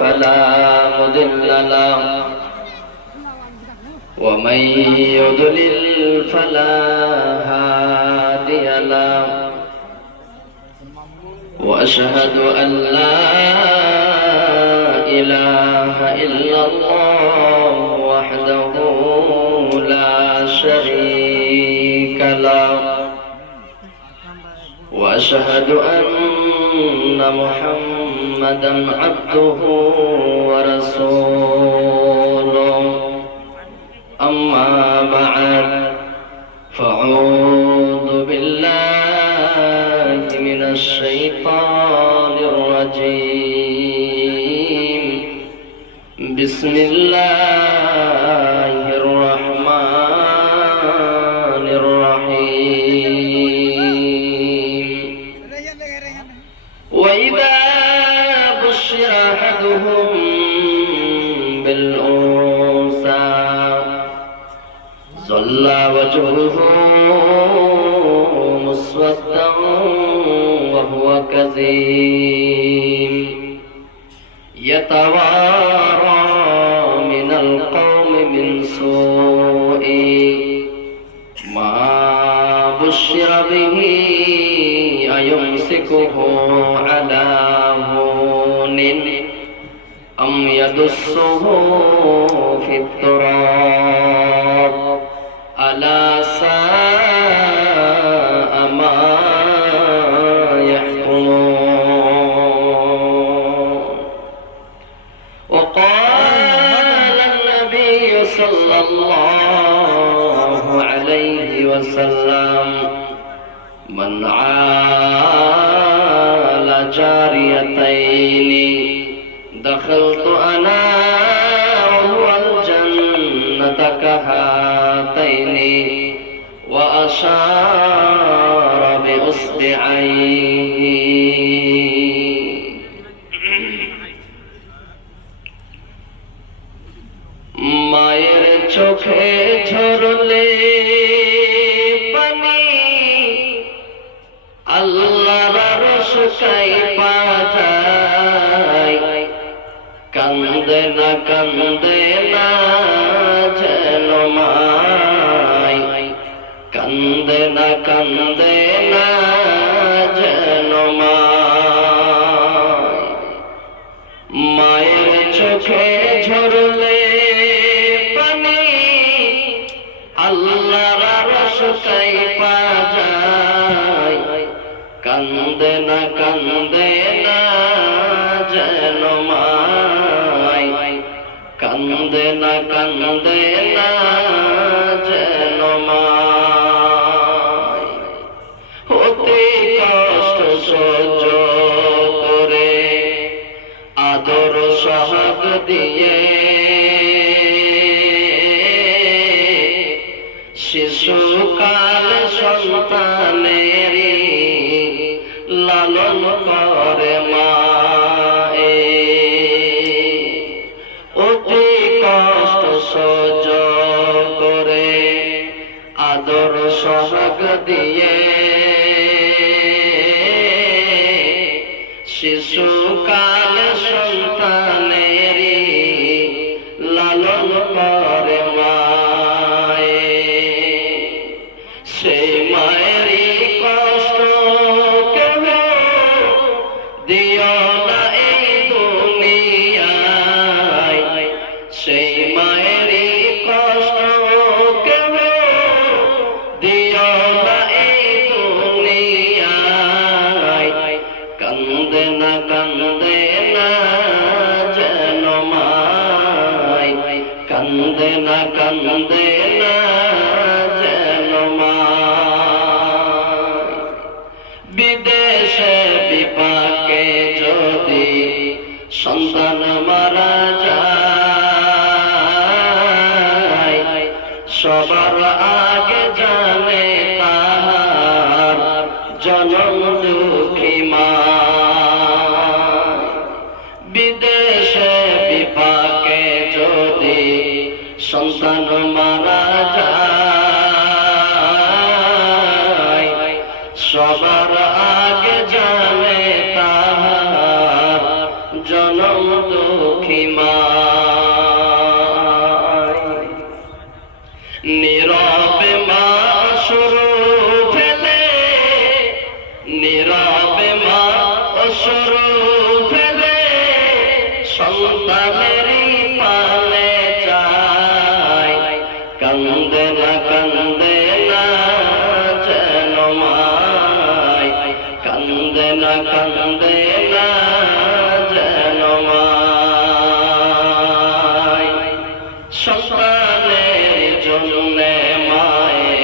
فلا مضل له ومن يضلل فلا هادي له وأشهد أن لا إله إلا الله وحده لا شريك له وأشهد أن محمدا عبده ورسوله أما بعد فأعوذ بالله من الشيطان الرجيم بسم الله الرحمن الرحيم وإذا بشر أحدهم بالأنثى ظل وجهه مسودا وهو كظيم يتوارى من القوم من سوء ما بشر به أيمسكه على هون أم يدسه في التراب ألا ساء ما يحكمون وقال النبي صلى الله عليه وسلم من عال جاريتين دخلت أنا وهو الجنة كهاتين وأشار بإصبعيه মায়ের চোখে ঝরলে পানি আল্লাহর আরশ কাঁইপা যায় কান্দে না যেন মায় কান্দে না যেন মায়ের চোখে ঝরলে পানি আল্লাহর আরশ কাঁইপা যায় কান্দে না যেন মায় কান্দে না যেন মায় হতে কষ্ট সহ্য করে আদর সহাগ দিয়ে শিশুকাল সন্তানেরই লালন করে মায়ে অতি কষ্ট সহ্য করে আদর সহাগ দিয়ে শিশুকাল সন্তানেরই লালন করে মায়ে সেই মায়েরই কষ্ট কেহ দিও না এই দুনিয়ায় সেই মায়েরই কষ্ট কেহ দিও না এই দুনিয়ায় কান্দে না যেন মায় কান্দে না যেন মায় বিদেশে বিপাকে যদি সন্তান মারা যায় সবার আগে জানে তাহার জনম দুঃখী মা বিদেশে বিপাকে যদি সন্তান মারা যায় সবার আগে জানে তাহার জনম দুঃখী মায় নীরবে মা অশ্রু ফেলে নীরবে মা অশ্রু ফেলে সন্তানেরই পানে চায় কান্দে না যেন মায় কান্দে না যেন মায় সন্তানের জন্যে মায়ে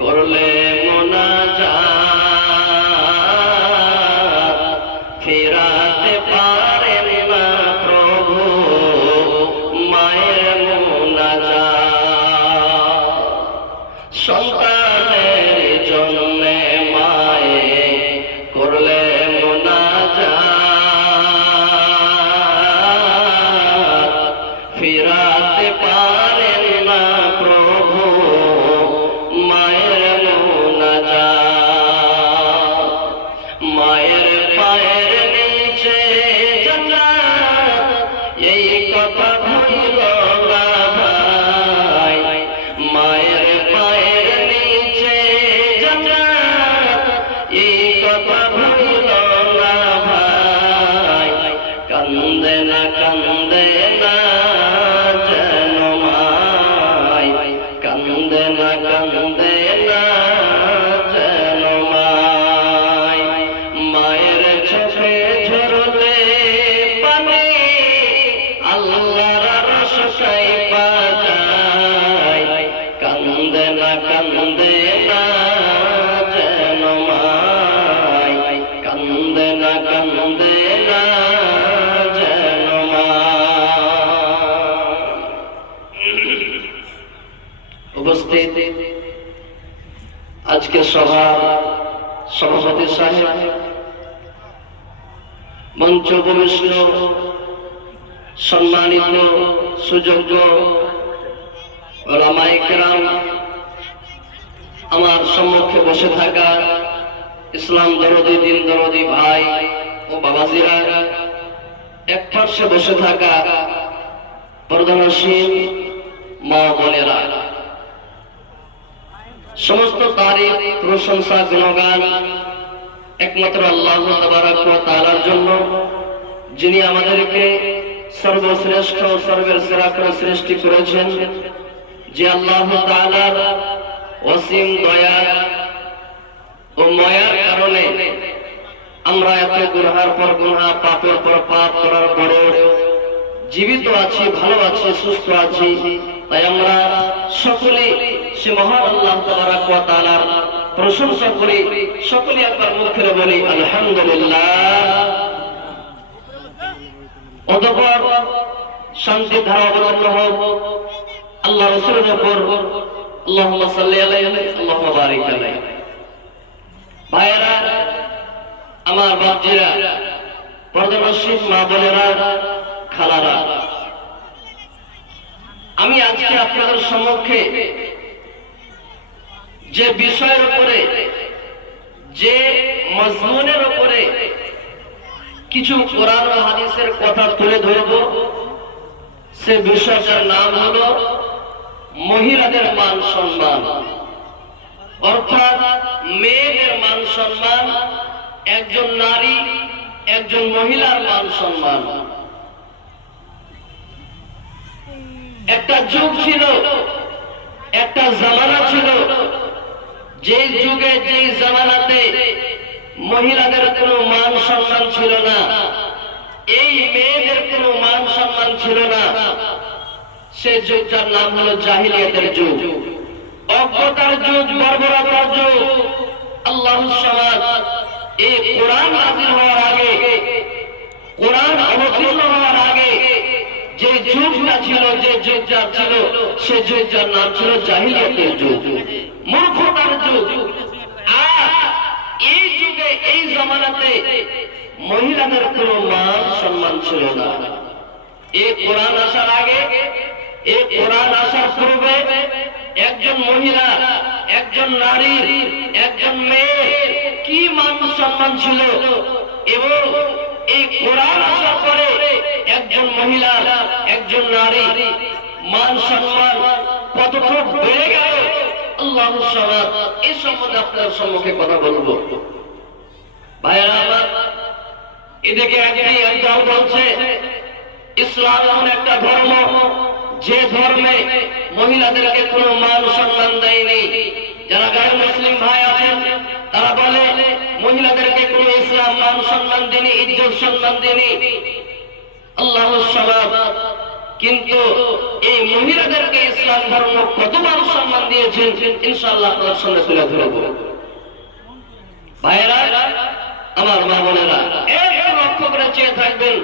করলে মুনাজাত ফিরাতে পারেন না প্রভু মায়ের মুনাজাত সন্তানের জন্যে মায়ে করলে মুনাজাত ফিরাতে পারেন না প্রভু মায়ের মুনাজাত মায়ের পায়ের নিচে জান্নাত এই কথা ভুলিল না ভাই মায়ের পায়ের নিচে জান্নাত এই কথা ভুলিল না ভাই কান্দে না যেন মায় কান্দে না যেন মায় মায়ের চোখে ঝরলে পানি আল্লাহর রশকাই বাজায় কান্দে না যেন মায় কান্দে না যেন মায় উপস্থিত আজকে সভার সভাপতি সাহেব মঞ্চ উপবিষ্ট সম্মানিত সুযোগ্য ওলামায়ে কেরাম আমার সম্মুখে বসে থাকা ইসলাম দরদি দিন দরদি ভাই ও বাবাজিরা এক পাশে বসে থাকা পর্দানশীল মা বোনেরা সমস্ত তারিফ প্রশংসা গুণগান একমাত্র আল্লাহ তাবারক ওয়া তাআলার জন্য যিনি আমাদেরকে সর্বশ্রেষ্ঠ সর্বের সেরা করে সৃষ্টি করেছেন যে আল্লাহ তাআলার অসীম দয়া ও মায়ার কারণে আমরা এত গুনাহের পর গুনাহ পাপের পর পাপ করার পরেও জীবিত আছি ভালো আছি সুস্থ আছি তাই আমরা সকলে সে মহান আল্লাহ তাবারক ওয়া তাআলার প্রশংসা করি সকলে একবার মুখে বলি আলহামদুলিল্লাহ অতঃপর শান্তি ধারা অবলম্বন হোক আল্লাহ রাসূলের উপর আল্লাহুম্মা সাল্লি আলাইহি আল্লাহুম্মা বারিক আলাইহি ভাইয়েরা আমার বাপজিরা পর্দানশীল মা বোনেরা খালারা আমি আজকে আপনাদের সম্মুখে যে বিষয়ের উপরে যে মজমুনের উপরে কিছু কোরআন ও হাদিসের কথা তুলে ধরব সে বিষয়টার নাম হলো মহিলাদের মান সম্মান অর্থাৎ মেয়েদের মান সম্মান একজন নারী একজন মহিলার মান সম্মান একটা যুগ ছিল একটা জামানা ছিল যেই যুগে যেই জামানাতে মহিলাদের কোনো মান সম্মান ছিল না এই মেয়েদের কোনো মান সম্মান ছিল না সে যুগটার নাম হলো জাহিলিয়াতের যুগ অজ্ঞতার যুগ বর্বরতার যুগ আল্লাহু সামাদ এই কোরআন নাযিল হওয়ার আগে কোরআন অবতীর্ণ হওয়ার আগে যে যুগটা ছিল যে যুগটা ছিল সে যুগটার নাম ছিল জাহিলিয়াতের যুগ মূর্খতার যুগ আর এই যুগে এই জামানাতে মহিলাদের কোনো মান সম্মান ছিল না এই কোরআন আসার আগে এই কোরআন আসার পূর্বে একজন মহিলা একজন নারীর একজন মেয়ের কি মান সম্মান ছিল এবং এই কোরআন আসার পরে একজন মহিলা মহিলা একজন নারী মান সম্মান কতটুকু বেড়ে গেল আল্লাহু সামাদ এই সম্বন্ধে আপনার সম্মুখে কথা বলবো। ভাইরা আমার, এদিকে একদল বলছে ইসলাম এমন একটা ধর্ম যে ধর্মে মহিলাদেরকে কোনো মান সম্মান দেয়নি। যারা গায়ের মুসলিম ভাই আছেন তারা বলে মহিলাদেরকে কোনো ইসলাম মান সম্মান দেয়নি, ইজ্জত সম্মান দেয়নি। আল্লাহু সামাদ কিন্তু এই মহিলাদেরকে ইসলাম ধর্ম কত মান সম্মান দিয়েছেন ইনশাআল্লাহ আপনার সামনে তুলে ধরব। ভাইরা আমার, মা বোনেরা, একটু লক্ষ্য করে চেয়ে থাকবেন।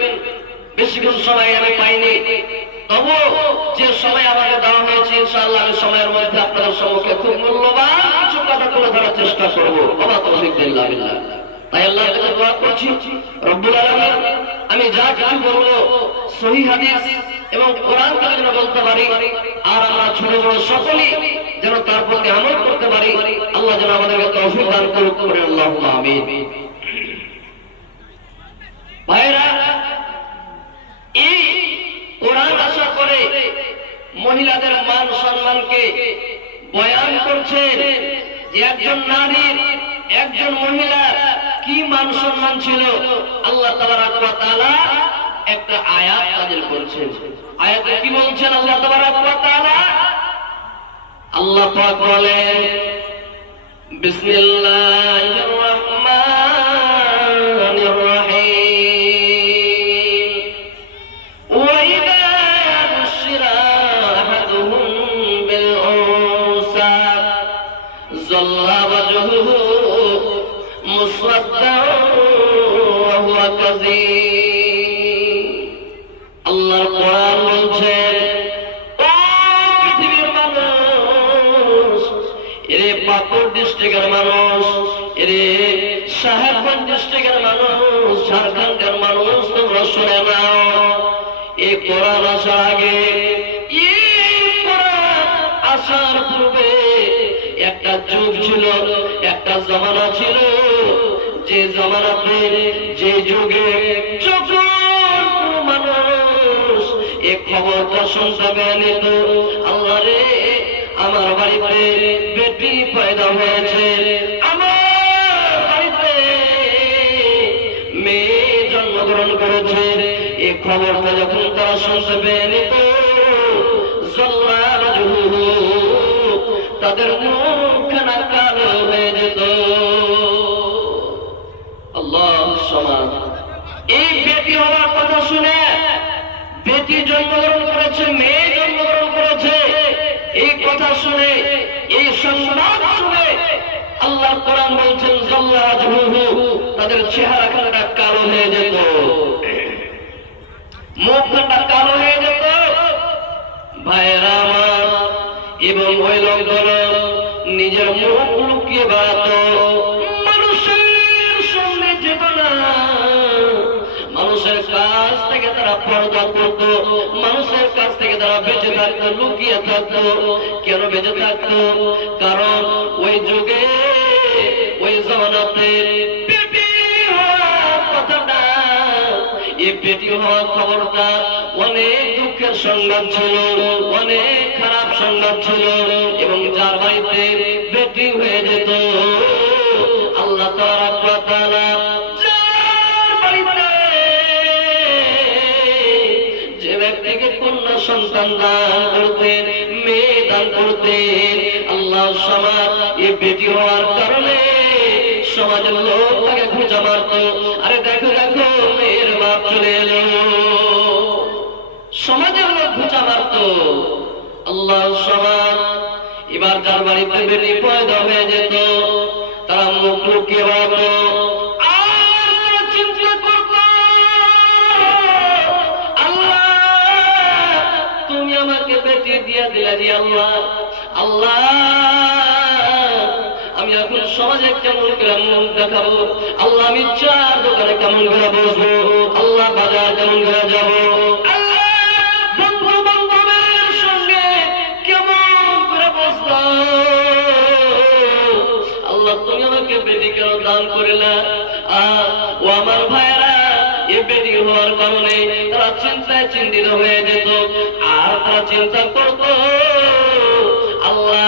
বেশিক্ষণ সময় আমি পাইনি, তবু যে সময় আমাকে দেওয়া হয়েছে ইনশাআল্লাহ আমি সময়ের মধ্যে আপনাদের সম্মুখে খুব মূল্যবান কিছু কথা তুলে ধরার চেষ্টা করবো। ওয়া তাওফীক ইল্লা বিল্লাহ। তাই আল্লাহর কাছে দোয়া করছি রব্বুল আলামিন আমি যা কিছু বলবো সহিহ হাদিস এবং কোরআন থেকে যেন বলতে পারি, আর আমরা ছোট বড় সকলেই যেন তার প্রতি আমল করতে পারি। আল্লাহ যেন আমাদেরকে তৌফিক দান করুক, করে আল্লাহুম্মা আমিন। ভাইরা, এই কোরআন আশা করে মহিলাদের মান সম্মানকে বয়ান করছেন যে একজন নারীর, একজন মহিলার কি মান সম্মান ছিল। আল্লাহ তাবারাক ওয়া তাআলা একটা আয়াত নাযিল করেছেন। আয়াতে কি বলছেন আল্লাহ তাবারাক ওয়া তাআলা? আল্লাহ পাক বলেন, বিসমিল্লাহির রাহমানির রহিম, ওয়া ইযা বুশিরা আহাদুহুম বিল উনসা যাল্লা ওয়াজহুহু মুসওয়াদ্দান ওয়া হুয়া কাযীম। আল্লাহর কোরআন বলছেন, ও পৃথিবীর মানুষ, এরে পাকুড় ডিস্ট্রিক্টের মানুষ, এরে সাহেবগঞ্জ ডিস্ট্রিক্টের মানুষ, ঝাড়খণ্ডের মানুষ, তোমরা শুনে নাও, এই কোরআন আসার আগে, এই কোরআন আসার পূর্বে একটা যুগ ছিল, একটা জামানা ছিল, যে জামানাতে, যে যুগে যখন মানুষ এই খবরটা শুনতে পেত, আল্লাহ রে আমার বাড়িতে বেটি পয়দা হয়েছে, আমার বাড়িতে মেয়ে জন্মগ্রহণ করেছে, এই খবরটা যখন তারা শুনতে পেত, তাদের মুখখানা কালো হয়ে যেত। আল্লাহু সামাদ। এই বেটি হওয়ার কথা শুনে, বেটি জন্মগ্রহণ করেছে, মেয়ে জন্মগ্রহণ করেছে, এই কথা শুনে, এই সংবাদ শুনে আল্লাহর কোরআন বলছেন জাল্লা ওয়াজহুহু, তাদের চেহারাখানা কালো হয়ে যেত, মুখখানা কালো হয়ে যেত। ভাইরা আমার, এবং ওই লোকগুলো নিজের মুখ লুকিয়ে বেড়াত, মানুষের সামনে যেত না, মানুষের কাছ থেকে তারা পর্দা করত, মানুষের কাছ থেকে তারা বেঁচে থাকতো, লুকিয়ে থাকতো। কেন বেঁচে থাকতো? কারণ ওই যুগে, ওই জামানাতে বেটি হওয়ার কথাটা, এই বেটি হওয়ার খবরটা অনেক দুঃখের সংবাদ ছিল, অনেক খারাপ সংবাদ ছিল। এবং যার বাড়িতে বেটি হয়ে যেত, আল্লাহ তাআলা যার বাড়িতে যে ব্যক্তিকে কন্যা সন্তান দান করতেন, মেয়ে দান করতেন, আল্লাহ সমাজ এই বেটি হওয়ার কারণে সমাজের লোক তাকে খোঁজা মারত। আরে দেখো দেখো, মেয়ের বাপ চলে এলো, সমাজের লোক খোঁজা মারত। আল্লাহ সমাজ এবার যার বাড়িতে বেটি পয়দা হয়ে যেত, তারা মুখ লুকিয়ে বেড়াত, আর চিন্তা করত, আল্লাহ তুমি আমাকে বেটি দিয়ে দিলে রে আল্লাহ, আল্লাহ আমি এখন সমাজে কেমন করে মুখ দেখাবো, আল্লাহ আমি চার দোকানে কেমন করে বসবো, আল্লাহ বাজার কেমন করে যাবো, তুমি আমাকে বেটি কেন দান করিলা? ও আমার ভাইয়েরা, এই বেটি হওয়ার কারণে তারা চিন্তায় চিন্তিত হয়ে যেত। আর তারা চিন্তা করত আল্লাহ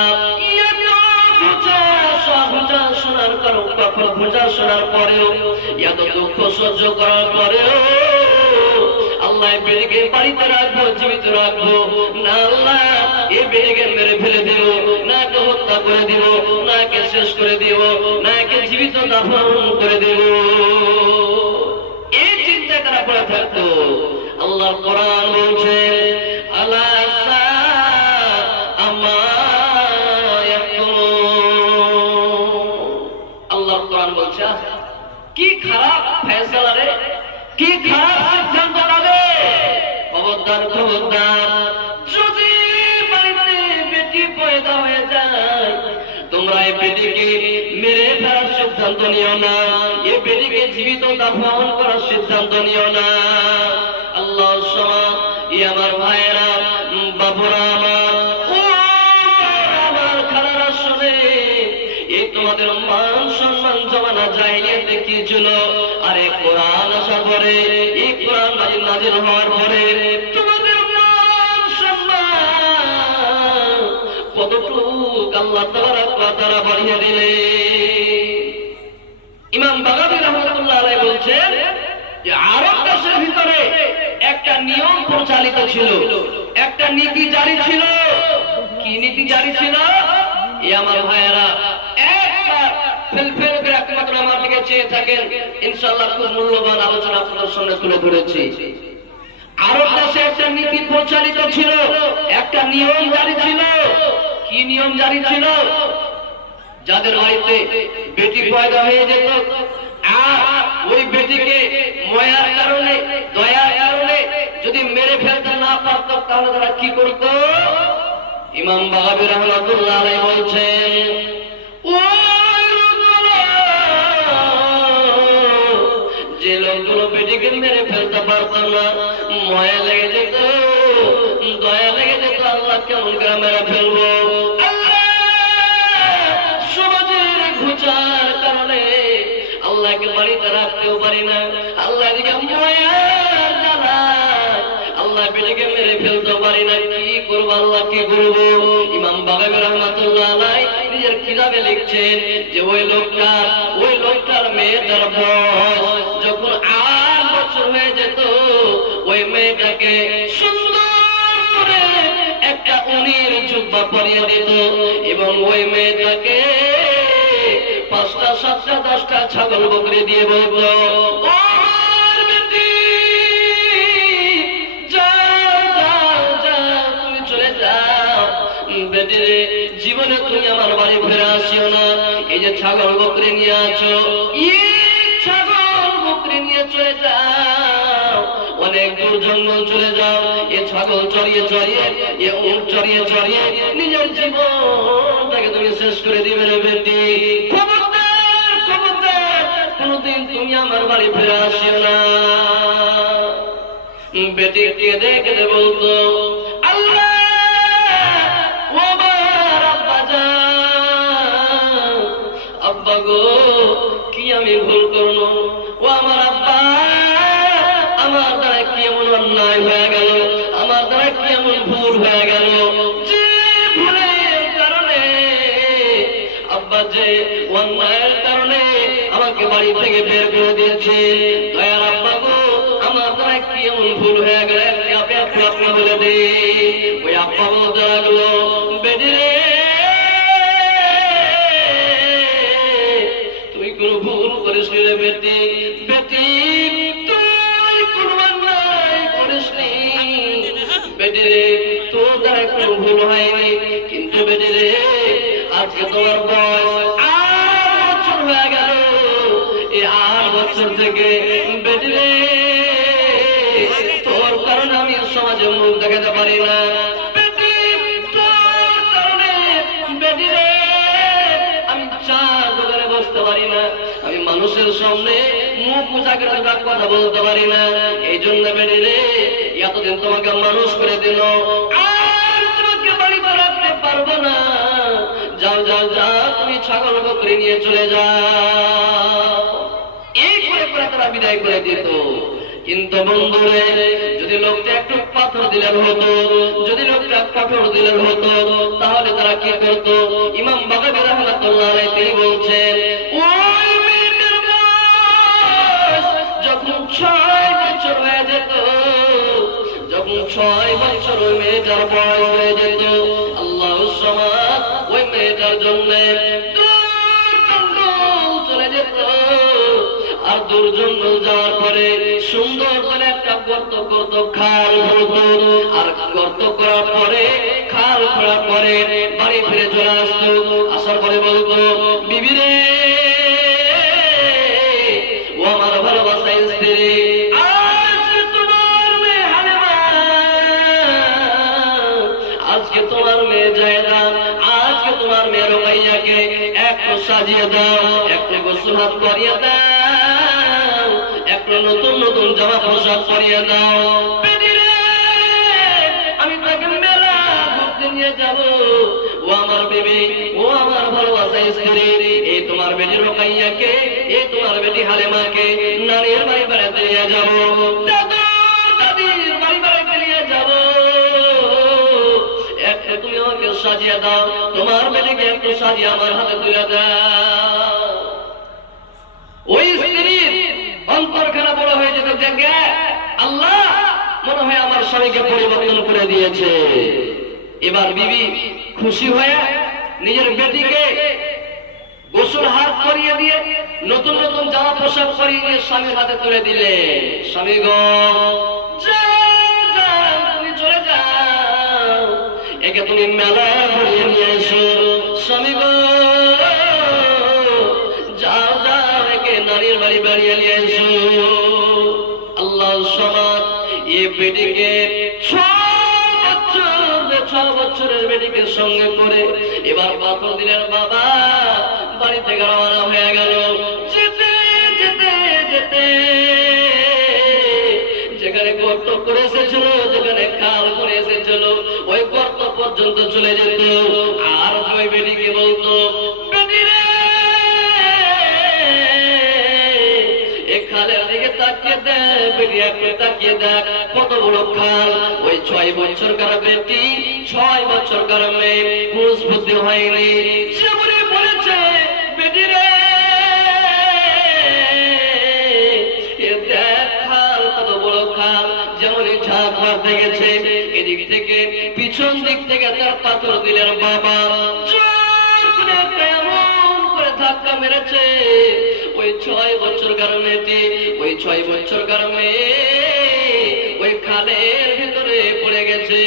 শোনার পরেও এত দুঃখ সহ্য করার পরেও আল্লাহ বেড়িকে বাড়িতে রাখবো, জীবিত রাখবো না, আল্লাহ এই বেড়িকে মেরে ফেলে দিব, না কে হত্যা করে দিব, না কে শেষ করে দিব, না কে জীবিত দাফন করে দেব। এই চিন্তা তারা করে থাকতো। আল্লাহ কোরআন বলছে আল্লাহ কি খারাপ ফয়সালা রে, কি খারাপ সিদ্ধান্ত রে। খবরদার খবরদার, যদি বাড়িতে বেটি পয়দা হয়ে যায় তোমরা এই বেটিকে মেরে ফেলার সিদ্ধান্ত নিও না, এই বেটিকে জীবিত দাফন করার সিদ্ধান্ত নিও না। আল্লাহ সমাজ আমার ভাইয়েরা, বাবুরা আমার খালারা শুনে, এই তোমাদের মান সম্মান জমানা জাহিলিয়াতে কি ছিল, আরে কোরআন আসার পরে, এই কোরআন নাযিল হওয়ার পরে তোমাদের মান সম্মান কতটুকু আল্লাহ তাআলা বাড়িয়ে দিলে। ইমাম বাগাবী রাহমাতুল্লাহ আলাইহি বলছেন যে আরব দেশের ভিতরে একটা নিয়ম প্রচলিত ছিল, একটা নীতি জারি ছিল। কি নীতি জারি ছিল? আমার ভাইয়েরা একবার ফেলফেল করে একমাত্র আমার দিকে চেয়ে থাকেন, ইনশাআল্লাহ খুব মূল্যবান আলোচনা আপনাদের সামনে তুলে ধরেছি। আরব দেশে একটা নীতি প্রচলিত ছিল, একটা নিয়ম জারি ছিল। কি নিয়ম জারি ছিল? যাদের বাড়িতে বেটি পয়দা হয়ে যেত আর ওই বেটিকে মায়ার কারণে, দয়ার কারণে যদি মেরে ফেলতে না পারত, তাহলে তারা কি করত? ইমাম বাগাবী রাহমাতুল্লাহ আলাইহি বলছেন যে লোকগুলো বেটিকে মেরে ফেলতে পারত না, মায়া লেগে যেত, দয়া লেগে যেত, আল্লাহ কেমন করে মেরে ফেলবো, সমাজের ঘুচার কারণে আল্লাহকে বাড়িতে রাখতেও পারি না, আল্লাহ দিকে মায়ার জ্বালা আল্লাহ বেটিকে মেরে ফেলতে পারি না, কি করবো, আল্লাহ কি করবো? ইমাম বাগাবী রাহমাতুল্লাহ আলাইহি নিজের কিতাবে লিখছেন যে ওই লোকটার মেয়েটার বয়স যখন 8 বছর হয়ে যেত, ওই মেয়েটাকে সুন্দর করে একটা উনির জুব্বা পরিয়ে দিত এবং ওই মেয়েটাকে 5টা 7টা 10টা ছাগল বকরি দিয়ে বলতো, জীবনে তুমি আমার বাড়ি ফিরে আসিও না, এই যে ছাগল বকরি নিয়ে আছো, ছাগল বকরি নিয়ে চলে যাও, অনেক দূর জঙ্গল চলে যাও, এ ছাগল চড়িয়ে চড়িয়ে, এ উট চড়িয়ে চড়িয়ে নিজের জীবনটাকে তুমি শেষ করে দিবে রে বেটি। খবরদার খবরদার, কোনদিন তুমি আমার বাড়ি ফিরে আসিও না। বেটিকে দেখে বলতো আল্লাহ আব্বা গো, কি আমি ভুল করলো, ও আমার আব্বা, আমার দ্বারা কি এমন অন্যায় হয়ে গেল, আমার দ্বারা কি এমন ভুল হয়ে গেল যে ভুলের কারণে আব্বা, যে অন্যায়ের কারণে আমাকে বাড়ি থেকে বের করে দিয়েছে, দয়ার আব্বা গো, আমার দ্বারা কি এমন ভুল হয়ে গেল, আপনি বলে দে। ওই আব্বা বলতে লাগলো, বেটি রে, ভুল করিস নি রে বেটি, বেটি তুই কোনো অন্যায় করিস নি, বেটি রে তোর দ্বারা কোনো ভুল হয়নি, কিন্তু বেটি রে আজকে তোমার বয়স 8 বছর হয়ে গেল, এই 8 বছর থেকে বেটি রে তোর কারণে আমি সমাজে মুখ দেখাতে পারি না, বেটি তোর কারণে বেটি রে আমি চার দোকানে বসতে পারি না, আমি মানুষের সামনে মুখ উঁচা করে কথা বলতে পারি না, এই জন্য বেটি রে এতদিন তোমাকে মানুষ করে দিল, আর তোমাকে বাড়িতে রাখতে পারবো না, যাও যাও যাও, তুমি ছাগল বকরি নিয়ে চলে যাও। এই করে করে তারা বিদায় করে দিত। কিন্তু বন্ধুরে যদি লোকটা একটু পাথর দিলেন হতো, যদি লোকটা পাথর দিলেন হতো, তাহলে তারা কি করত? ইমাম বাগাবী রাহমাতুল্লাহ আলাইহি তিনি বলছেন, ওই মেয়েটার বয়স যখন 6 বছর হয়ে যেত, যখন 6 বছর ওই মেয়েটার বয়স হয়ে যেত, আল্লাহু সামাদ ওই মেয়েটার জন্য চলে যেত। আর দূর জঙ্গল যাওয়ার পরে সুন্দর করে একটা গর্ত করত, খাল করত, আর গর্ত করার পরে খাল করার পরে বাড়ি ফিরে চলে আসতো। আসার পরে বলতো, বিবি রে, ও আমার ভালোবাসা স্ত্রী, আজকে তোমার মেয়ে হালিমা, আজকে তোমার মেয়ে জায়দা, আজকে তোমার মেয়ে রুকাইয়াকে একটু সাজিয়ে দাও, একটু গোসল হাত করিয়ে দাও, একটু নতুন নতুন জামা পোশাক পরিয়ে দাও। আমি তাকে মেলা ঘুরতে নিয়ে যাব। ও আমার বেবি, ও আমার ভালোবাসা স্ত্রী, এই তোমার বেটি রুকাইয়াকে, এই তোমার বেটি হালিমাকে নানির বাড়ি বেড়াতে নিয়ে যাব, দাদির বাড়ি বেড়াতে নিয়ে যাব। একটু তুমি আমাকে সাজিয়ে দাও, তোমার বেটিকে একটু সাজিয়ে আমার হাতে তুলে দাও। ওই স্ত্রীর অন্তরখানা বড় হয়ে যেত, যে আল্লাহ মনে হয় আমার স্বামীকে পরিবর্তন করে দিয়েছে। এবার বিবি খুশি হয়ে নিজের বেটিকে গোসল হাত করিয়ে দিয়ে নতুন নতুন জামা পোশাক পরিয়ে দিয়ে স্বামীর হাতে তুলে দিলে, স্বামী গো তুমি চলে যাও, একে তুমি মেলা ঘুরিয়ে নিয়ে এসো। স্বামী গো যাও যাও, একে নারীর বাড়ি বেরিয়ে নিয়ে এসো। আল্লাহ সমাজ এ বেটিকে 6 বছরের বেটিকে সঙ্গে করে এবার পাথর দিলেন বাবা, বাড়ি থেকে রওনা হয়ে গেল। যেতে যেতে যেতে যেখানে গর্ত করে এসেছিল, যেখানে খাল করে এসেছিল, ওই গর্ত পর্যন্ত চলে যেত। আর ওই বেটিকে বলতো, বেটি রে, এই খালের দিকে তাকিয়ে দেখ, বেটি একটু তাকিয়ে দেখ, কত বড় খাল। ওই 6 বছরকার বেটি, 6 বছরকার মেয়ে, হুঁশ বুদ্ধি হয়নি, সে বলেছে, বেটি রে, দেখ খাল কত বড় খাল। যেমন ঝাঁক মারতে গেছে, এদিক থেকে পিছন দিক থেকে তার পাথর দিলেন বাবা, এমন করে ধাক্কা মেরেছে। ওই 6 বছরকার মেয়েটি, ওই 6 বছরকার মেয়ে ওই খালের ভিতরে পড়ে গেছে।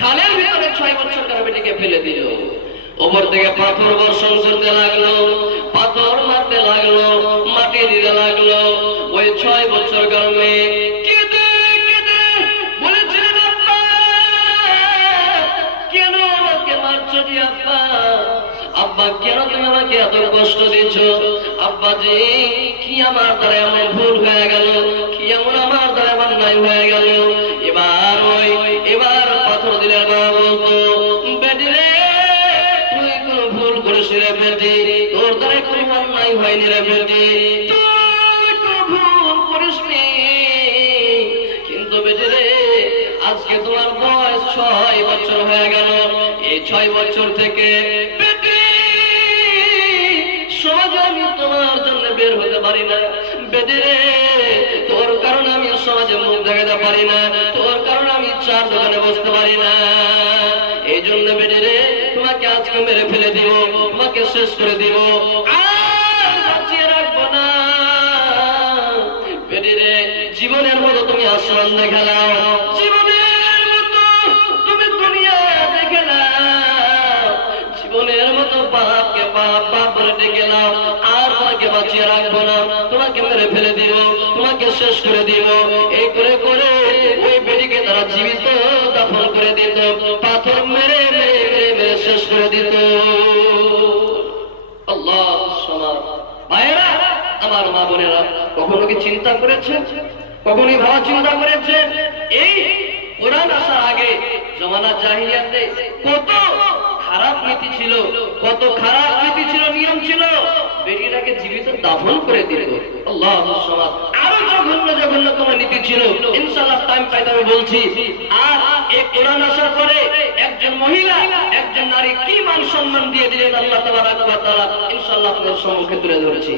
খালের ভিতরে 6 বছরকার বেটিকে ফেলে দিল। ওপর থেকে পাথর বর্ষণ করতে লাগলো, পাথর মারতে লাগলো, মাটি দিতে লাগলো। ওই 6 বছরকার মেয়ে কেঁদে কেঁদে বলেছিলেন, আব্বা কেন আমাকে মারছো জি আব্বা, আব্বা কেন তুমি আমাকে এত কষ্ট দিচ্ছ, আব্বা জি কি আমার দ্বারা এমন ভুল হয়ে গেল, কি এমন আমার দ্বারা এমন অন্যায় হয়ে গেল। এবার পাথর দিলেন বাবা বলতো, বেটি রে, তুই কোন ভুল করিস রে বেটি, তোর দ্বারা কোন অন্যায় হয়নি রে বেটি, তুই কোন ভুল করিসনি। কিন্তু বেটি রে, আজকে তোমার বয়স 6 বছর হয়ে গেল। এই 6 বছর থেকে বেটি সমাজে আমি তোমার জন্য বের হতে পারি না। বেটি রে, তোর কারণে আমি সমাজে মুখ দেখাতে পারি না, তোর কারণে আমি চার দোকানে বসতে পারি না। এই জন্য বেটি রে, তোমাকে আজকে মেরে ফেলে দিব, তোমাকে শেষ করে দিব, আর বাঁচিয়ে রাখবো না। বেটি রে, জীবনের মতো তুমি আসমান দেখে নাও, জীবনের মতো তুমি দুনিয়া দেখে নাও, জীবনের মতো বাপকে বাপ, বাপ বলে ডেকে নাও, আর তোমাকে বাঁচিয়ে রাখবো না, তোমাকে মেরে ফেলে দিব, তোমাকে শেষ করে দিব। এই করে করে ওই বেটিকে তারা জীবিত দাফন করে দিত, পাথর মেরে মেরে মেরে মেরে শেষ করে দিত। আল্লাহ সমাজ ভাইয়েরা, আমার মা বোনেরা, কখনো কি চিন্তা করেছে, কখনই ভাবা চিন্তা করেছে, এই কোরআন আসার আগে জমানা জাহিলিয়াতে কত খারাপ নীতি ছিল, কত খারাপ নীতি ছিল, নিয়ম ছিল, বেটিটাকে জীবিত দাফন করে দিত। আল্লাহ সমাজ আরো জঘন্য জঘন্যতম নীতি ছিল। ইনশাআল্লাহ টাইম পাইতে আমি বলছি। আর এই কোরআন আসার পরে একজন মহিলা একজন নারী কি মান সম্মান দিয়ে দিলেন আল্লাহ তাবারক ওয়া তাআলা, ইনশাআল্লাহ আপনাদের সম্মুখে তুলে ধরেছি।